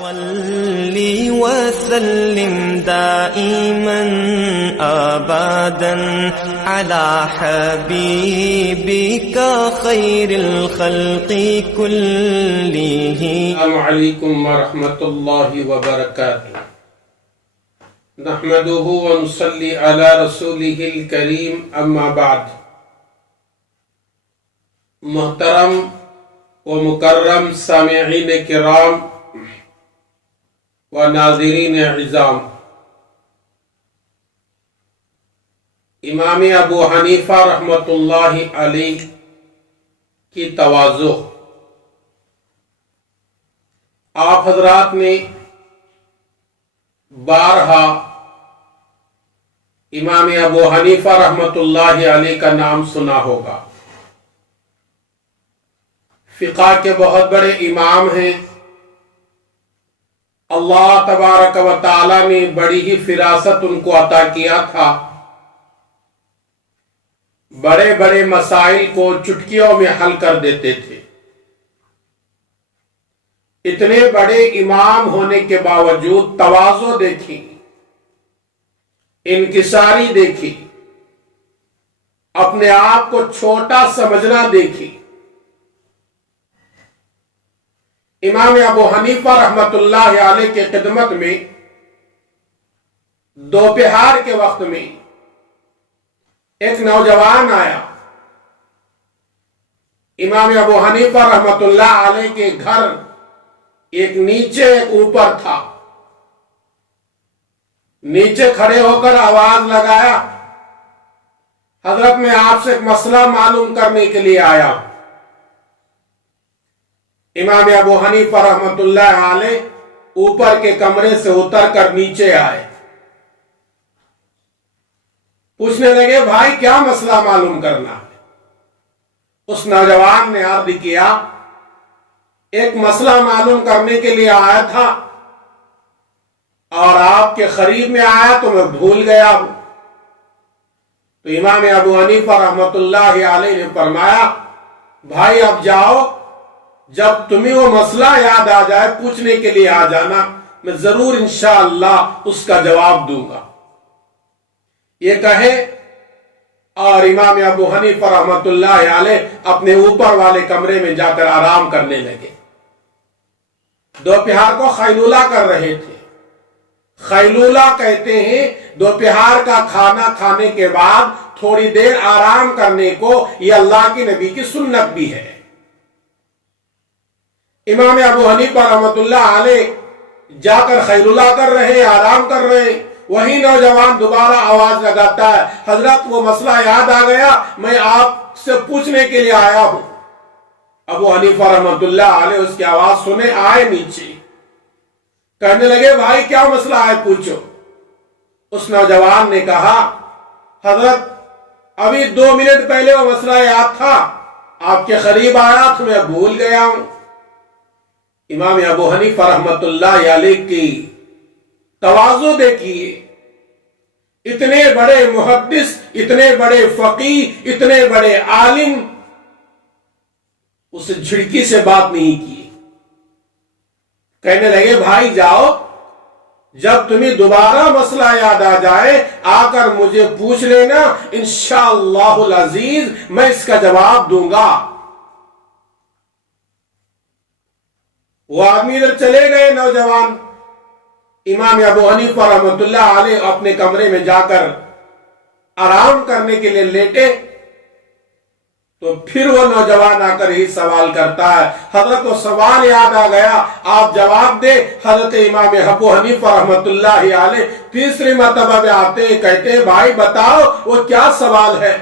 صلی وسلم دائما ابدا على حبيبك خير الخلق كلهم. السلام علیکم ورحمۃ اللہ وبرکاتہ. نحمده ونصلي على رسوله الكريم اما بعد. محترم و مکرم سامعین کرام و ناظرین عظام، امام ابو حنیفہ رحمۃ اللہ علیہ کی تواضع. آپ حضرات نے بارہا امام ابو حنیفہ رحمۃ اللہ علیہ کا نام سنا ہوگا. فقہ کے بہت بڑے امام ہیں. اللہ تبارک و تعالی نے بڑی ہی فراست ان کو عطا کیا تھا. بڑے بڑے مسائل کو چٹکیوں میں حل کر دیتے تھے. اتنے بڑے امام ہونے کے باوجود تواضع دیکھی، انکساری دیکھی، اپنے آپ کو چھوٹا سمجھنا دیکھی. امام ابو حنیفہ رحمت اللہ علیہ کے خدمت میں دوپہر کے وقت میں ایک نوجوان آیا. امام ابو حنیفہ رحمت اللہ علیہ کے گھر ایک نیچے ایک اوپر تھا. نیچے کھڑے ہو کر آواز لگایا، حضرت میں آپ سے ایک مسئلہ معلوم کرنے کے لیے آیا. امام ابو حنیفہ رحمت اللہ علیہ اوپر کے کمرے سے اتر کر نیچے آئے. پوچھنے لگے، بھائی کیا مسئلہ معلوم کرنا ہے؟ اس نوجوان نے عرض کیا، ایک مسئلہ معلوم کرنے کے لیے آیا تھا اور آپ کے قریب میں آیا تو میں بھول گیا ہوں. تو امام ابو حنیفہ رحمت اللہ علیہ نے فرمایا، بھائی اب جاؤ، جب تمہیں وہ مسئلہ یاد آ جائے پوچھنے کے لیے آ جانا، میں ضرور انشاءاللہ اس کا جواب دوں گا. یہ کہے اور امام ابو حنیفہ رحمت اللہ علیہ اپنے اوپر والے کمرے میں جا کر آرام کرنے لگے. دوپہر کو خیلولہ کر رہے تھے. خیلولہ کہتے ہیں دوپہر کا کھانا کھانے کے بعد تھوڑی دیر آرام کرنے کو. یہ اللہ کے نبی کی سنت بھی ہے. امام ابو حنیفہ رحمت اللہ علیہ جا کر خیلولہ کر رہے، آرام کر رہے. وہی نوجوان دوبارہ آواز لگاتا ہے، حضرت وہ مسئلہ یاد آ گیا، میں آپ سے پوچھنے کے لیے آیا ہوں. ابو حنیفہ رحمت اللہ علیہ اس کی آواز سنے آئے نیچے. کہنے لگے، بھائی کیا مسئلہ ہے، پوچھو. اس نوجوان نے کہا، حضرت ابھی 2 منٹ پہلے وہ مسئلہ یاد تھا، آپ کے قریب آیا تو میں بھول گیا ہوں. امام ابو حنیفہ رحمت اللہ علیہ کی تواضع دیکھیے. اتنے بڑے محدث، اتنے بڑے فقیہ، اتنے بڑے عالم اس جھڑکی سے بات نہیں کی. کہنے لگے، بھائی جاؤ، جب تمہیں دوبارہ مسئلہ یاد آ جائے آ کر مجھے پوچھ لینا، انشاءاللہ العزیز میں اس کا جواب دوں گا. وہ آدمی ادھر چلے گئے. نوجوان امام ابو حنیفہ رحمت اللہ علیہ اپنے کمرے میں جا کر آرام کرنے کے لیے لیٹے. تو پھر وہ نوجوان آ کر ہی سوال کرتا ہے، حضرت وہ سوال یاد آ گیا، آپ جواب دے. حضرت امام ابو حنیفہ رحمت اللہ علیہ تیسری مرتبہ میں آتے کہتے، بھائی بتاؤ وہ کیا سوال ہے.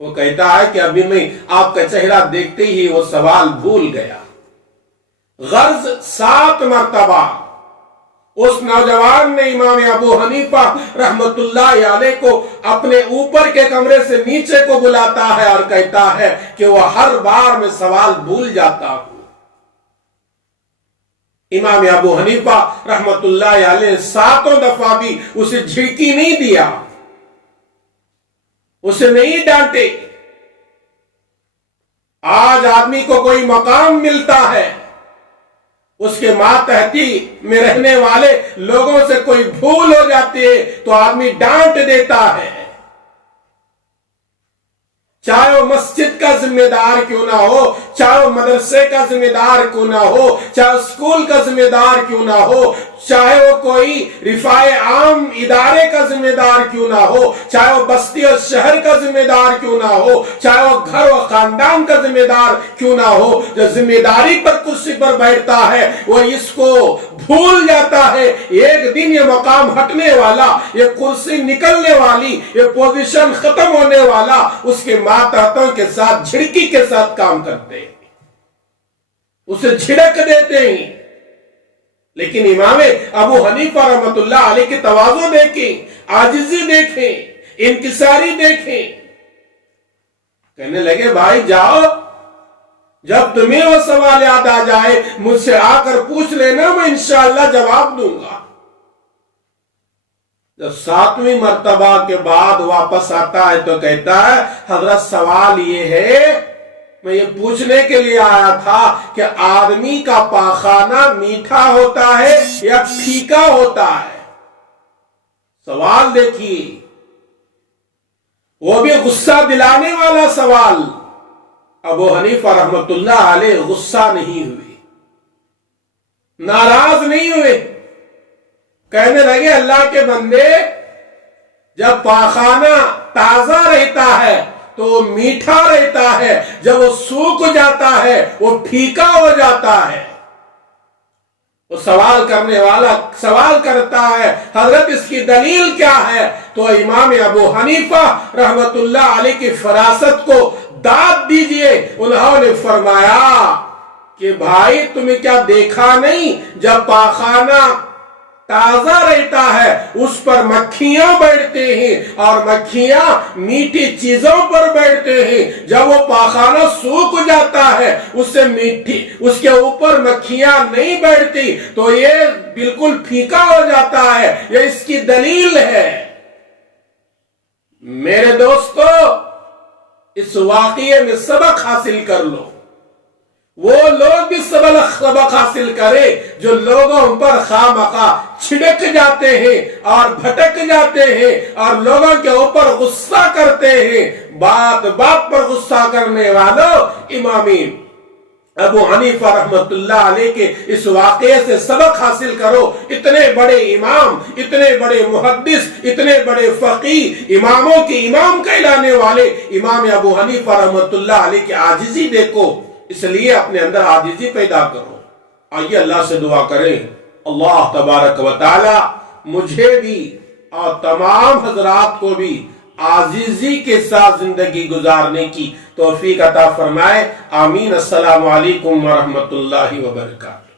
وہ کہتا ہے کہ ابھی میں آپ کا چہرہ دیکھتے ہی وہ سوال بھول گیا. غرض 7 مرتبہ اس نوجوان نے امام ابو حنیفہ رحمت اللہ علیہ کو اپنے اوپر کے کمرے سے نیچے کو بلاتا ہے اور کہتا ہے کہ وہ ہر بار میں سوال بھول جاتا ہوں. امام ابو حنیفہ رحمت اللہ علیہ 7 دفعہ بھی اسے جھڑکی نہیں دیا، اسے نہیں ڈانٹے. آج آدمی کو کوئی مقام ملتا ہے اس کے ماتحتی میں رہنے والے لوگوں سے کوئی بھول ہو جاتی ہے تو آدمی ڈانٹ دیتا ہے، چاہے وہ مسجد کا ذمہ دار کیوں نہ ہو، چاہے وہ مدرسے کا ذمہ دار کیوں نہ ہو، چاہے وہ اسکول کا ذمہ دار کیوں نہ ہو، چاہے وہ کوئی رفاع عام ادارے کا ذمہ دار کیوں نہ ہو، چاہے وہ بستی اور شہر کا ذمہ دار کیوں نہ ہو، چاہے وہ گھر و خاندان کا ذمہ دار کیوں نہ ہو، جو ذمہ داری پر کرسی پر بیٹھتا ہے وہ اس کو بھول جاتا ہے ایک دن یہ مقام ہٹنے والا، یہ کرسی نکلنے والی، یہ پوزیشن ختم ہونے والا، اس کے ماتحتوں کے ساتھ جھڑکی کے ساتھ کام کرتے ہیں، اسے جھڑک دیتے ہیں۔ لیکن امام ابو حنیفہ رحمۃ اللہ علیہ کی تواضع دیکھیں، عاجزی دیکھیں، انکساری دیکھیں، کہنے لگے بھائی جاؤ، جب تمہیں وہ سوال یاد آ جائے مجھ سے آ کر پوچھ لینا، میں انشاءاللہ جواب دوں گا۔ جب 7ویں مرتبہ کے بعد واپس آتا ہے تو کہتا ہے حضرت سوال یہ ہے، میں یہ پوچھنے کے لیے آیا تھا کہ آدمی کا پاخانہ میٹھا ہوتا ہے یا پھیکا ہوتا ہے؟ سوال دیکھیے، وہ بھی غصہ دلانے والا سوال۔ ابو حنیفہ رحمت اللہ علیہ غصہ نہیں ہوئے، ناراض نہیں ہوئے، کہنے لگے اللہ کے بندے، جب پاخانہ تازہ رہتا ہے تو وہ میٹھا رہتا ہے، جب وہ سوکھ جاتا ہے وہ پھیکا ہو جاتا ہے۔ وہ سوال کرنے والا سوال کرتا ہے حضرت اس کی دلیل کیا ہے؟ تو امام ابو حنیفہ رحمت اللہ علیہ کی فراست کو داد دیجئے، انہوں نے فرمایا کہ بھائی تمہیں کیا دیکھا نہیں، جب پاخانہ تازہ رہتا ہے اس پر مکھیاں بیٹھتے ہیں اور مکھیاں میٹھی چیزوں پر بیٹھتے ہیں، جب وہ پاخانہ سوکھ جاتا ہے اس کے اوپر مکھیاں نہیں بیٹھتی تو یہ بالکل پھیکا ہو جاتا ہے، یہ اس کی دلیل ہے۔ میرے دوستو، اس واقعے میں سبق حاصل کر لو، وہ لوگ بھی سبق حاصل کرے جو لوگوں پر خواہ چھڑک جاتے ہیں اور بھٹک جاتے ہیں اور لوگوں کے اوپر غصہ کرتے ہیں۔ بات بات پر غصہ کرنے والوں، امام ابو حنیفہ رحمت اللہ علیہ کے اس واقعے سے سبق حاصل کرو۔ اتنے بڑے امام، اتنے بڑے محدث، اتنے بڑے فقیہ، اماموں کے امام کہلانے والے امام ابو حنیفہ رحمت اللہ علیہ کی عاجزی دیکھو، اس لیے اپنے اندر عاجزی پیدا کرو۔ آئیے اللہ سے دعا کریں، اللہ تبارک و تعالی مجھے بھی اور تمام حضرات کو بھی عاجزی کے ساتھ زندگی گزارنے کی توفیق عطا فرمائے۔ آمین۔ السلام علیکم ورحمۃ اللہ وبرکاتہ۔